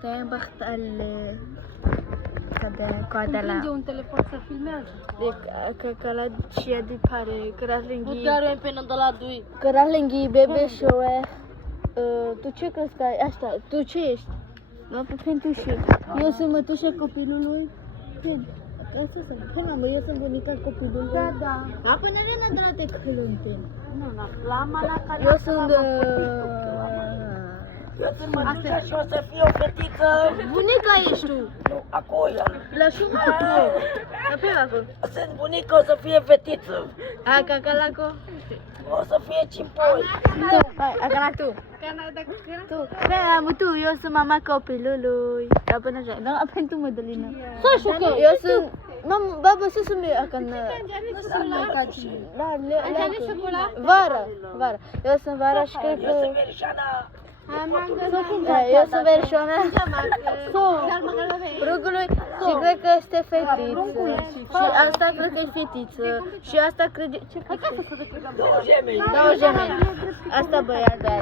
Te-ai îmbăhtat coada la... Prinde un telefon să filmează. Că la ce de pare, că la lânghi... Puterea până de la 2. Că la lânghi bebe show. Tu ce crezi că ai? Asta, tu ce ești? Mă, pentru și. Eu sunt mătușa copilului. Când? Asta sunt. Când mamă, eu sunt bunica copilului. Da, da. Da, până nu am de călunte. Nu, la mana care... Eu sunt... Eu sunt mătușa și o să fie o fetiță. Bunica ești tu. Nu, acolo. La șumacu. La pe acolo. Sunt bunica, o să fie fetiță. A, cacalaco. O să fie cimpoi. Tu, hai, acala tu. Tu, tu, eu sunt mama copilului. Da, până așa. Da, pentru Mădălina. Să șucă. Eu sunt... Mam, baba, să sunt eu acolo. Da, vara. Eu sunt vara și cred că... Eu sunt Verișana. Eu sunt Verișoana. Rugului și cred că este fetiță. Și asta cred că e fetiță. Și asta cred... Ce cred că e? Două gemeni. Două gemeni. Asta băiat, dar...